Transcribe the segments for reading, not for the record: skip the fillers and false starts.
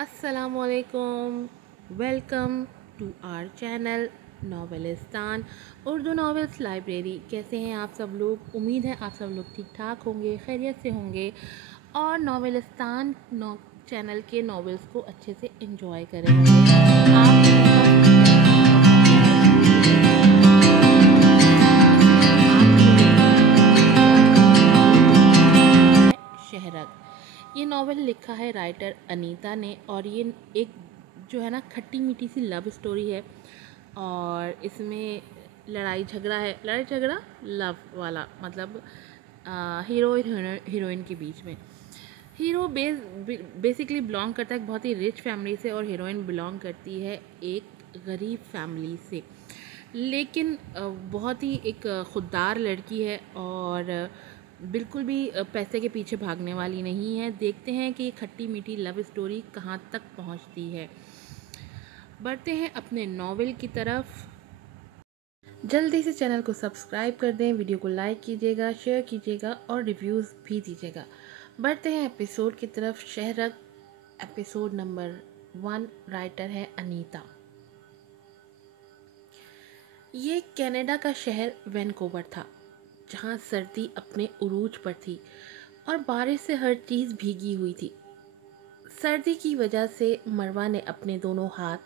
अस्सलामुअलैकुम। Welcome to our channel Novelistan Urdu novels library. कैसे हैं आप सब लोग? उम्मीद है आप सब लोग ठीक ठाक होंगे, खैरियत से होंगे और नॉवेलिस्तान चैनल के नॉवेल्स को अच्छे से एंजॉय कर रहे होंगे। शहरक, ये नावल लिखा है राइटर अनीता ने और ये एक जो है ना खट्टी मीठी सी लव स्टोरी है और इसमें लड़ाई झगड़ा लव वाला, मतलब हीरो और हीरोइन के बीच में। हीरो बेसिकली बिलोंग करता है एक बहुत ही रिच फैमिली से और हीरोइन बिलोंग करती है एक गरीब फैमिली से, लेकिन बहुत ही एक खुददार लड़की है और बिल्कुल भी पैसे के पीछे भागने वाली नहीं है। देखते हैं कि ये खट्टी मीठी लव स्टोरी कहाँ तक पहुँचती है। बढ़ते हैं अपने नॉवेल की तरफ। जल्दी से चैनल को सब्सक्राइब कर दें, वीडियो को लाइक कीजिएगा, शेयर कीजिएगा और रिव्यूज़ भी दीजिएगा। बढ़ते हैं एपिसोड की तरफ। शहरक एपिसोड नंबर 1। राइटर है अनीता। ये कनाडा का शहर वैनकूवर था, जहाँ सर्दी अपने उरूज पर थी और बारिश से हर चीज़ भीगी हुई थी। सर्दी की वजह से मरवा ने अपने दोनों हाथ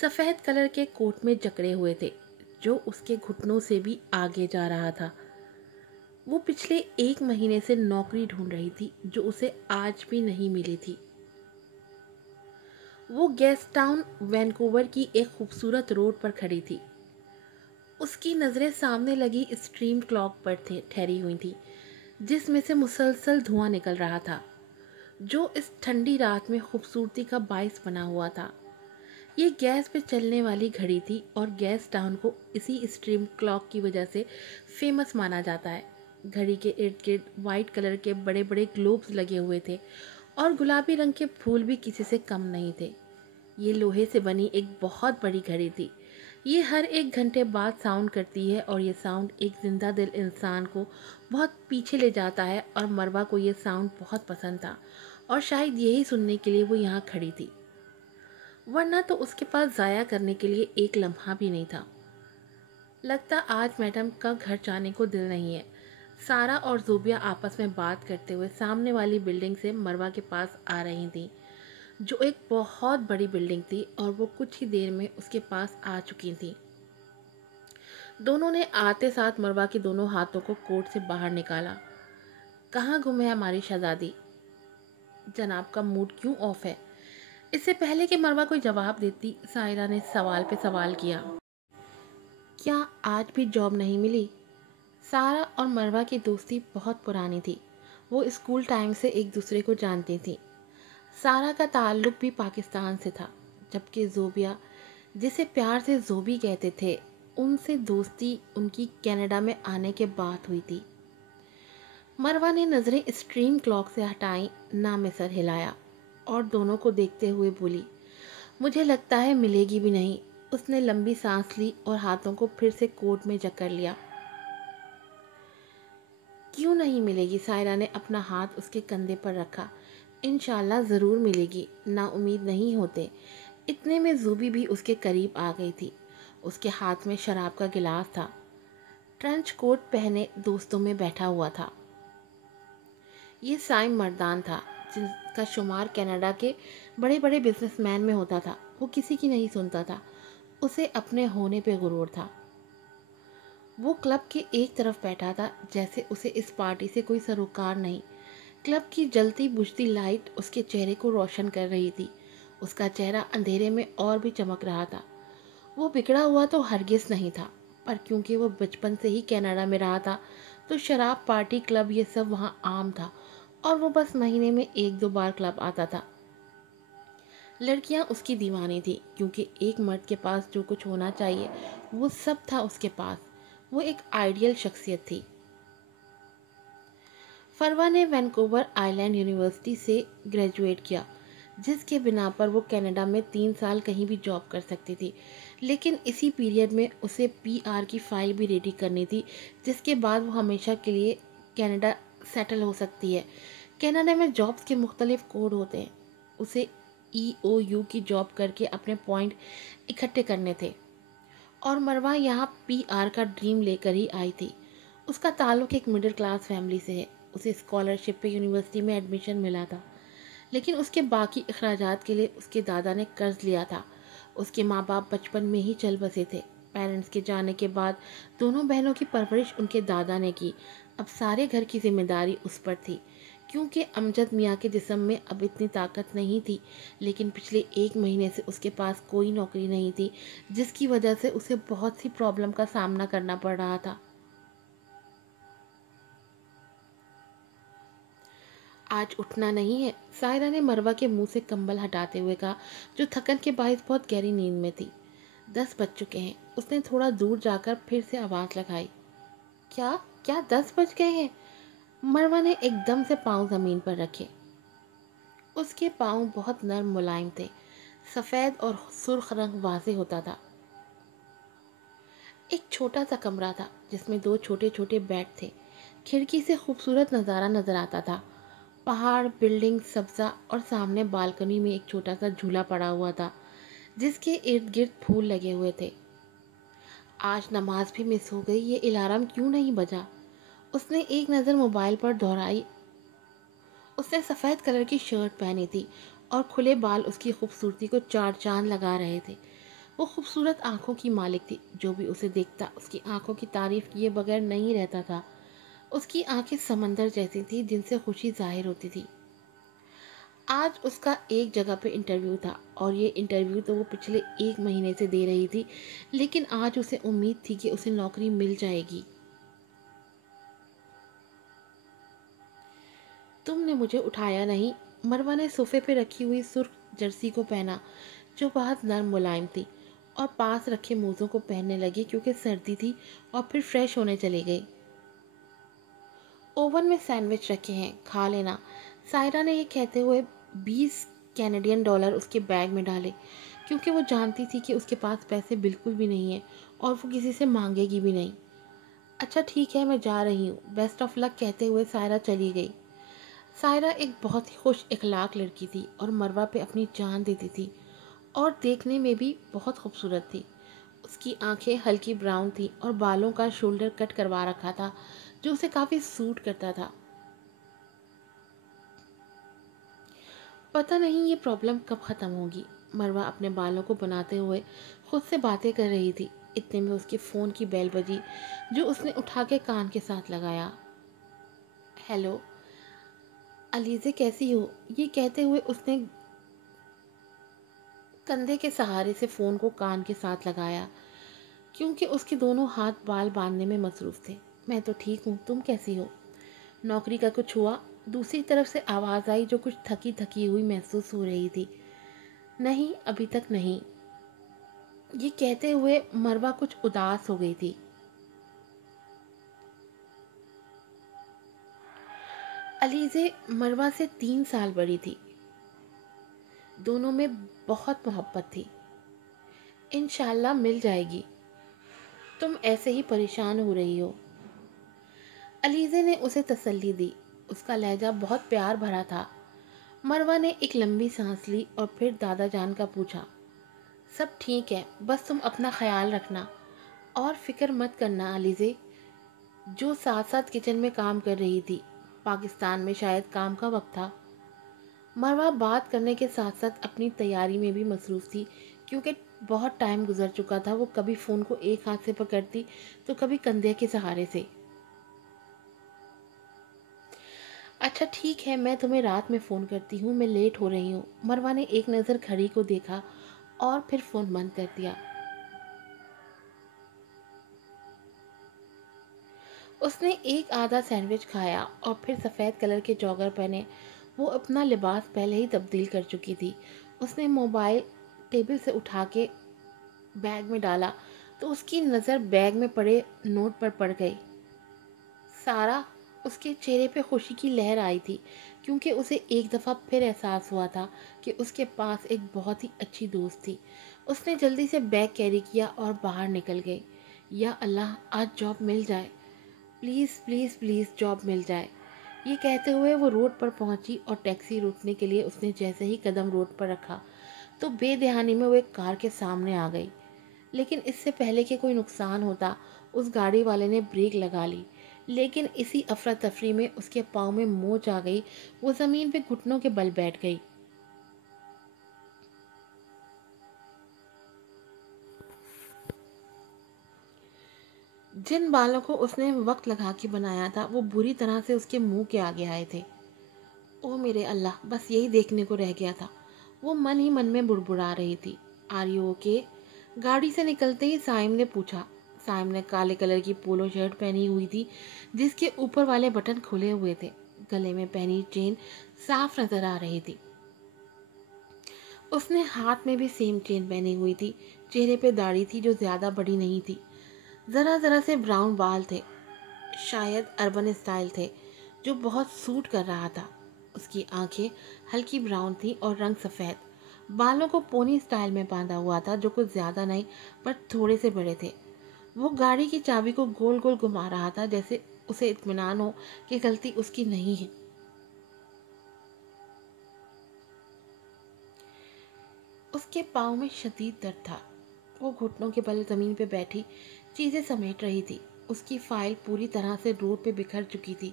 सफ़ेद कलर के कोट में जकड़े हुए थे, जो उसके घुटनों से भी आगे जा रहा था। वो पिछले 1 महीने से नौकरी ढूंढ रही थी, जो उसे आज भी नहीं मिली थी। वो गेस्ट टाउन वैनकूवर की एक खूबसूरत रोड पर खड़ी थी। उसकी नज़रें सामने लगी स्ट्रीम क्लॉक पर ठहरी हुई थी, जिसमें से मुसलसल धुआं निकल रहा था, जो इस ठंडी रात में खूबसूरती का बाइस बना हुआ था। ये गैस पे चलने वाली घड़ी थी और गैस टाउन को इसी स्ट्रीम क्लॉक की वजह से फेमस माना जाता है। घड़ी के इर्द गिर्द वाइट कलर के बड़े बड़े ग्लोब्स लगे हुए थे और गुलाबी रंग के फूल भी किसी से कम नहीं थे। ये लोहे से बनी एक बहुत बड़ी घड़ी थी। ये हर 1 घंटे बाद साउंड करती है और ये साउंड एक जिंदा दिल इंसान को बहुत पीछे ले जाता है और मरवा को ये साउंड बहुत पसंद था और शायद यही सुनने के लिए वो यहाँ खड़ी थी, वरना तो उसके पास ज़ाया करने के लिए एक लम्हा भी नहीं था। लगता आज मैडम का घर जाने को दिल नहीं है। सारा और ज़ोबिया आपस में बात करते हुए सामने वाली बिल्डिंग से मरवा के पास आ रही थी, जो एक बहुत बड़ी बिल्डिंग थी और वो कुछ ही देर में उसके पास आ चुकी थी। दोनों ने आते साथ मरवा के दोनों हाथों को कोट से बाहर निकाला। कहाँ गुम है हमारी शहजादी? जनाब का मूड क्यों ऑफ है? इससे पहले कि मरवा कोई जवाब देती, सायरा ने सवाल पे सवाल किया। क्या आज भी जॉब नहीं मिली? सारा और मरवा की दोस्ती बहुत पुरानी थी। वो स्कूल टाइम से एक दूसरे को जानती थी। सारा का ताल्लुक भी पाकिस्तान से था, जबकि ज़ोबिया, जिसे प्यार से ज़ोबी कहते थे, उनसे दोस्ती उनकी कनाडा में आने के बाद हुई थी। मरवा ने नज़रें स्ट्रीम क्लॉक से हटाई, ना में सर हिलाया और दोनों को देखते हुए बोली, मुझे लगता है मिलेगी भी नहीं। उसने लंबी सांस ली और हाथों को फिर से कोट में जकड़ लिया। क्यों नहीं मिलेगी? सायरा ने अपना हाथ उसके कंधे पर रखा। इंशाल्लाह ज़रूर मिलेगी, ना उम्मीद नहीं होते। इतने में ज़ूबी भी उसके करीब आ गई थी। उसके हाथ में शराब का गिलास था। ट्रेंच कोट पहने दोस्तों में बैठा हुआ था। ये साइम मर्दान था, जिसका शुमार कनाडा के बड़े बड़े बिजनेसमैन में होता था। वो किसी की नहीं सुनता था। उसे अपने होने पे गुरूर था। वो क्लब के एक तरफ बैठा था, जैसे उसे इस पार्टी से कोई सरोकार नहीं। क्लब की जलती बुझती लाइट उसके चेहरे को रोशन कर रही थी। उसका चेहरा अंधेरे में और भी चमक रहा था। वो बिगड़ा हुआ तो हरगिज नहीं था, पर क्योंकि वो बचपन से ही कनाडा में रहा था, तो शराब, पार्टी, क्लब ये सब वहाँ आम था और वो बस महीने में 1-2 बार क्लब आता था। लड़कियाँ उसकी दीवानी थी, क्योंकि एक मर्द के पास जो कुछ होना चाहिए वो सब था उसके पास। वो एक आइडियल शख्सियत थी। फरवा ने वैनकूवर आइलैंड यूनिवर्सिटी से ग्रेजुएट किया, जिसके बिना पर वो कनाडा में 3 साल कहीं भी जॉब कर सकती थी। लेकिन इसी पीरियड में उसे पीआर की फ़ाइल भी रेडी करनी थी, जिसके बाद वो हमेशा के लिए कनाडा सेटल हो सकती है। कनाडा में जॉब्स के मुख्तलिफ कोड होते हैं। उसे EOU की जॉब करके अपने पॉइंट इकट्ठे करने थे और मरवा यहाँ PR का ड्रीम लेकर ही आई थी। उसका ताल्लुक एक मिडिल क्लास फैमिली से है। उसे स्कॉलरशिप पे यूनिवर्सिटी में एडमिशन मिला था, लेकिन उसके बाकी अखराजात के लिए उसके दादा ने कर्ज लिया था। उसके माँ बाप बचपन में ही चल बसे थे। पेरेंट्स के जाने के बाद दोनों बहनों की परवरिश उनके दादा ने की। अब सारे घर की जिम्मेदारी उस पर थी, क्योंकि अमजद मियाँ के जिस्म में अब इतनी ताकत नहीं थी। लेकिन पिछले 1 महीने से उसके पास कोई नौकरी नहीं थी, जिसकी वजह से उसे बहुत सी प्रॉब्लम का सामना करना पड़ रहा था। आज उठना नहीं है, सायरा ने मरवा के मुंह से कंबल हटाते हुए कहा, जो थकन के बायस बहुत गहरी नींद में थी। 10 बज चुके हैं। उसने थोड़ा दूर जाकर फिर से आवाज़ लगाई। क्या क्या 10 बज गए हैं? मरवा ने एकदम से पाँव ज़मीन पर रखे। उसके पाँव बहुत नर्म मुलायम थे। सफ़ेद और सुर्ख रंग वाज़ेह होता था। एक छोटा सा कमरा था जिसमें 2 छोटे छोटे बेड थे। खिड़की से खूबसूरत नज़ारा नज़र आता था। पहाड़, बिल्डिंग, सब्जा और सामने बालकनी में एक छोटा सा झूला पड़ा हुआ था जिसके इर्द गिर्द फूल लगे हुए थे। आज नमाज भी मिस हो गई, ये अलार्म क्यों नहीं बजा? उसने एक नज़र मोबाइल पर दोहराई। उसने सफ़ेद कलर की शर्ट पहनी थी और खुले बाल उसकी खूबसूरती को चार चांद लगा रहे थे। वो खूबसूरत आंखों की मालिक थी। जो भी उसे देखता उसकी आंखों की तारीफ किए बगैर नहीं रहता था। उसकी आंखें समंदर जैसी थी जिनसे खुशी जाहिर होती थी। आज उसका एक जगह पे इंटरव्यू था और ये इंटरव्यू तो वो पिछले 1 महीने से दे रही थी, लेकिन आज उसे उम्मीद थी कि उसे नौकरी मिल जाएगी। तुमने मुझे उठाया नहीं। मरवा ने सोफे पे रखी हुई सुर्ख जर्सी को पहना, जो बहुत नरम मुलायम थी, और पास रखे मोज़ों को पहनने लगी क्योंकि सर्दी थी, और फिर फ्रेश होने चली गई। ओवन में सैंडविच रखे हैं, खा लेना। सायरा ने ये कहते हुए 20 कैनेडियन डॉलर उसके बैग में डाले, क्योंकि वो जानती थी कि उसके पास पैसे बिल्कुल भी नहीं है और वो किसी से मांगेगी भी नहीं। अच्छा ठीक है, मैं जा रही हूँ, बेस्ट ऑफ लक कहते हुए सायरा चली गई। सायरा एक बहुत ही खुश इखलाक लड़की थी और मरवा पे अपनी जान देती थी, और देखने में भी बहुत खूबसूरत थी। उसकी आंखें हल्की ब्राउन थी और बालों का शोल्डर कट करवा रखा था, जो उसे काफ़ी सूट करता था। पता नहीं ये प्रॉब्लम कब ख़त्म होगी। मरवा अपने बालों को बनाते हुए खुद से बातें कर रही थी। इतने में उसके फ़ोन की बेल बजी, जो उसने उठा के कान के साथ लगाया। हेलो अलीज़े, कैसी हो? ये कहते हुए उसने कंधे के सहारे से फ़ोन को कान के साथ लगाया, क्योंकि उसके दोनों हाथ बाल बांधने में मसरूफ़ थे। मैं तो ठीक हूँ, तुम कैसी हो? नौकरी का कुछ हुआ? दूसरी तरफ से आवाज़ आई, जो कुछ थकी थकी हुई महसूस हो रही थी। नहीं, अभी तक नहीं। ये कहते हुए मरवा कुछ उदास हो गई थी। अलीज़े मरवा से 3 साल बड़ी थी। दोनों में बहुत मोहब्बत थी। इंशाल्लाह मिल जाएगी। तुम ऐसे ही परेशान हो रही हो। अलीज़े ने उसे तसल्ली दी। उसका लहजा बहुत प्यार भरा था। मरवा ने एक लंबी सांस ली और फिर दादा जान का पूछा। सब ठीक है, बस तुम अपना ख्याल रखना और फिक्र मत करना। अलीज़े, जो साथ साथ किचन में काम कर रही थी, पाकिस्तान में शायद काम का वक्त था। मरवा बात करने के साथ साथ अपनी तैयारी में भी मसरूफ़ थी, क्योंकि बहुत टाइम गुजर चुका था। वो कभी फ़ोन को एक हाथ से पकड़ती तो कभी कंधे के सहारे से। अच्छा ठीक है, मैं तुम्हें रात में फ़ोन करती हूँ, मैं लेट हो रही हूँ। मरवा ने एक नज़र घड़ी को देखा और फिर फ़ोन बंद कर दिया। उसने एक आधा सैंडविच खाया और फिर सफ़ेद कलर के जॉगर पहने। वो अपना लिबास पहले ही तब्दील कर चुकी थी। उसने मोबाइल टेबल से उठा के बैग में डाला तो उसकी नज़र बैग में पड़े नोट पर पड़ गई। सारा। उसके चेहरे पे खुशी की लहर आई थी, क्योंकि उसे एक दफ़ा फिर एहसास हुआ था कि उसके पास एक बहुत ही अच्छी दोस्त थी। उसने जल्दी से बैग कैरी किया और बाहर निकल गई। या अल्लाह, आज जॉब मिल जाए, प्लीज़ प्लीज़ प्लीज़ जॉब मिल जाए। ये कहते हुए वो रोड पर पहुंची और टैक्सी रोकने के लिए उसने जैसे ही कदम रोड पर रखा तो बेध्यानी में वो एक कार के सामने आ गई। लेकिन इससे पहले कि कोई नुकसान होता, उस गाड़ी वाले ने ब्रेक लगा ली। लेकिन इसी अफरा तफरी में उसके पाँव में मोच आ गई। वो ज़मीन पे घुटनों के बल बैठ गई। जिन बालों को उसने वक्त लगा के बनाया था वो बुरी तरह से उसके मुंह के आगे आए थे। ओ मेरे अल्लाह, बस यही देखने को रह गया था। वो मन ही मन में बुड़बुड़ा रही थी। Are you okay? गाड़ी से निकलते ही साइम ने पूछा। साइम ने काले कलर की पोलो शर्ट पहनी हुई थी जिसके ऊपर वाले बटन खुले हुए थे। गले में पहनी चेन साफ नजर आ रही थी। उसने हाथ में भी सेम चेन पहनी हुई थी। चेहरे पे दाढ़ी थी जो ज्यादा बड़ी नहीं थी। जरा जरा से ब्राउन बाल थे, शायद अर्बन स्टाइल थे, जो बहुत सूट कर रहा था। उसकी आंखें हल्की ब्राउन थी और रंग सफ़ेद। बालों को पोनी स्टाइल में बांधा हुआ था जो कुछ ज़्यादा नहीं पर थोड़े से बड़े थे। वो गाड़ी की चाबी को गोल गोल घुमा रहा था जैसे उसे इत्मीनान हो कि गलती उसकी नहीं है। उसके पाँव में शदीद दर्द था। वो घुटनों के बल ज़मीन पे बैठी चीज़ें समेट रही थी। उसकी फाइल पूरी तरह से रोड पे बिखर चुकी थी।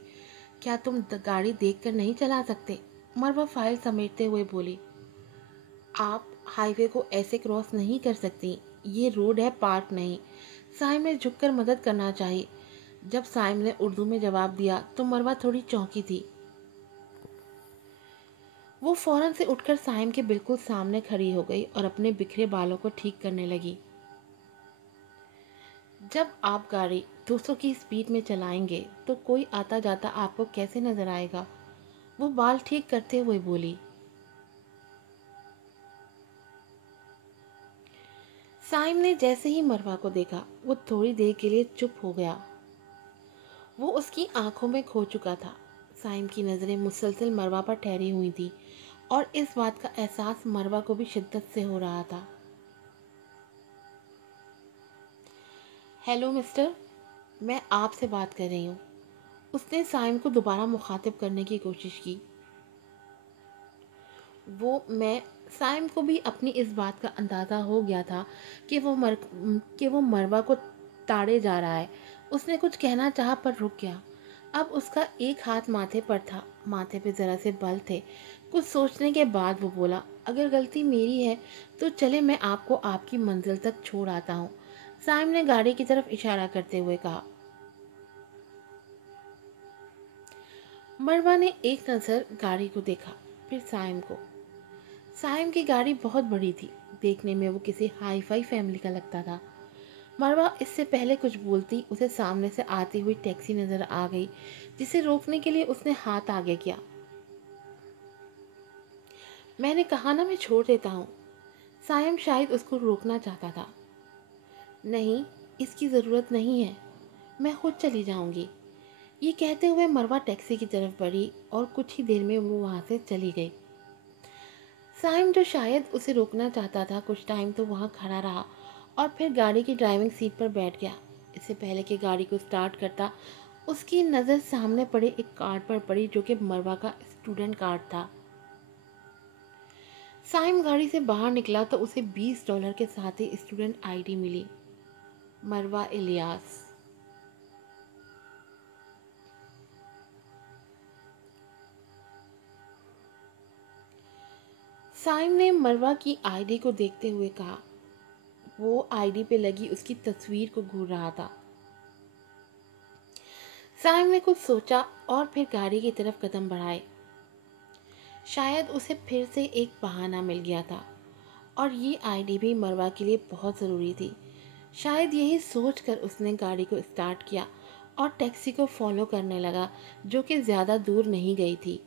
क्या तुम गाड़ी देखकर नहीं चला सकते? मरवा फाइल समेटते हुए बोली। आप हाईवे को ऐसे क्रॉस नहीं कर सकती। ये रोड है, पार्क नहीं। साइम ने झुककर मदद करना चाहिए। जब साइम ने उर्दू में जवाब दिया तो मरवा थोड़ी चौंकी थी। वो फौरन से उठकर साइम के बिल्कुल सामने खड़ी हो गई और अपने बिखरे बालों को ठीक करने लगी। जब आप गाड़ी 200 की स्पीड में चलाएंगे तो कोई आता जाता आपको कैसे नजर आएगा? वो बाल ठीक करते हुए बोली। साइम ने जैसे ही मरवा को देखा वो थोड़ी देर के लिए चुप हो गया। वो उसकी आंखों में खो चुका था। साइम की नज़रें मुसलसल मरवा पर ठहरी हुई थी और इस बात का एहसास मरवा को भी शिद्दत से हो रहा था। हेलो मिस्टर, मैं आपसे बात कर रही हूँ। उसने साइम को दोबारा मुखातिब करने की कोशिश की। वो मैं साइम को भी अपनी इस बात का अंदाज़ा हो गया था कि वो मरवा को ताड़े जा रहा है। उसने कुछ कहना चाहा पर रुक गया। अब उसका एक हाथ माथे पर था। माथे पे ज़रा से बल थे। कुछ सोचने के बाद वो बोला, अगर गलती मेरी है तो चले, मैं आपको आपकी मंजिल तक छोड़ आता हूँ। साइम ने गाड़ी की तरफ इशारा करते हुए कहा। मरवा ने एक नज़र गाड़ी को देखा, फिर साइम को। साइम की गाड़ी बहुत बड़ी थी। देखने में वो किसी हाई फाई फैमिली का लगता था। मरवा इससे पहले कुछ बोलती उसे सामने से आती हुई टैक्सी नजर आ गई जिसे रोकने के लिए उसने हाथ आगे किया। मैंने कहा ना, मैं छोड़ देता हूँ। साइम शायद उसको रोकना चाहता था। नहीं, इसकी ज़रूरत नहीं है, मैं खुद चली जाऊंगी। ये कहते हुए मरवा टैक्सी की तरफ बढ़ी और कुछ ही देर में वो वहाँ से चली गई। साइम, जो शायद उसे रोकना चाहता था, कुछ टाइम तो वहाँ खड़ा रहा और फिर गाड़ी की ड्राइविंग सीट पर बैठ गया। इससे पहले कि गाड़ी को स्टार्ट करता, उसकी नज़र सामने पड़े एक कार्ड पर पड़ी जो कि मरवा का स्टूडेंट कार्ड था। साइम गाड़ी से बाहर निकला तो उसे $20 के साथ ही स्टूडेंट आईडी मिली। मरवा इलियास। साइम ने मरवा की आईडी को देखते हुए कहा। वो आईडी पे लगी उसकी तस्वीर को घूर रहा था। साइम ने कुछ सोचा और फिर गाड़ी की तरफ कदम बढ़ाए। शायद उसे फिर से एक बहाना मिल गया था और ये आईडी भी मरवा के लिए बहुत ज़रूरी थी। शायद यही सोचकर उसने गाड़ी को स्टार्ट किया और टैक्सी को फॉलो करने लगा जो कि ज़्यादा दूर नहीं गई थी।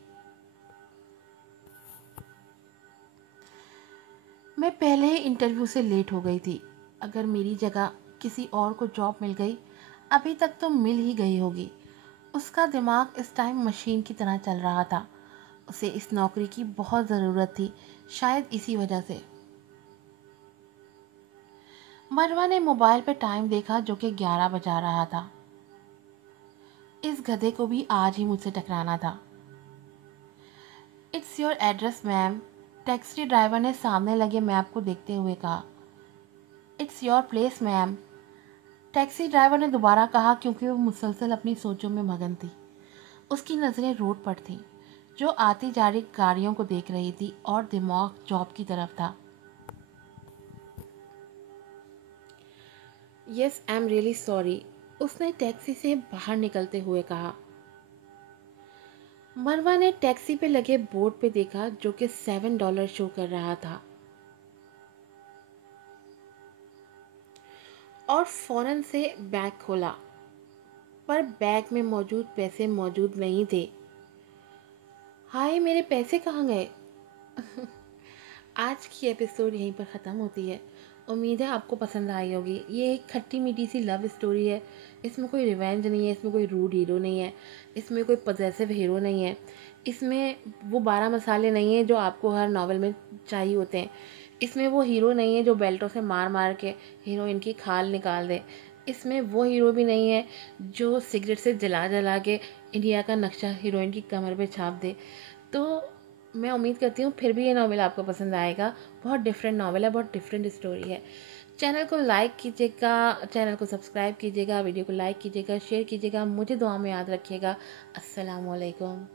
मैं पहले ही इंटरव्यू से लेट हो गई थी। अगर मेरी जगह किसी और को जॉब मिल गई, अभी तक तो मिल ही गई होगी। उसका दिमाग इस टाइम मशीन की तरह चल रहा था। उसे इस नौकरी की बहुत ज़रूरत थी, शायद इसी वजह से। मरवा ने मोबाइल पे टाइम देखा जो कि 11 बजा रहा था। इस गधे को भी आज ही मुझसे टकराना था। It's your address ma'am, taxi driver ने सामने लगे मैप को देखते हुए कहा। It's your place ma'am, taxi driver ने दोबारा कहा, क्योंकि वो मुसलसल अपनी सोचों में मगन थी। उसकी नज़रें रोड पर थीं, जो आती जा रही गाड़ियों को देख रही थी, और दिमाग जॉब की तरफ था। Yes, I am really sorry, उसने टैक्सी से बाहर निकलते हुए कहा। मरवा ने टैक्सी पे लगे बोर्ड पे देखा, जो कि $7 शो कर रहा था, और फौरन से बैग खोला, पर बैग में मौजूद पैसे मौजूद नहीं थे। हाय, मेरे पैसे कहाँ गए? आज की एपिसोड यहीं पर ख़त्म होती है। उम्मीद है आपको पसंद आई होगी। ये एक खट्टी मीठी सी लव स्टोरी है। इसमें कोई रिवेंज नहीं है, इसमें कोई रूड हीरो नहीं है, इसमें कोई पजेसिव हीरो नहीं है, इसमें वो 12 मसाले नहीं है जो आपको हर नॉवल में चाहिए होते हैं। इसमें वो हीरो नहीं है जो बेल्टों से मार मार के हीरोइन की खाल निकाल दे। इसमें वो हीरो भी नहीं है जो सिगरेट से जला जला के इंडिया का नक्शा हीरोइन की कमर पे छाप दे। तो मैं उम्मीद करती हूँ फिर भी ये नावल आपको पसंद आएगा। बहुत डिफरेंट नावल है, बहुत डिफरेंट स्टोरी है। चैनल को लाइक कीजिएगा, चैनल को सब्सक्राइब कीजिएगा, वीडियो को लाइक कीजिएगा, शेयर कीजिएगा, मुझे दुआ में याद रखिएगा। अस्सलाम वालेकुम।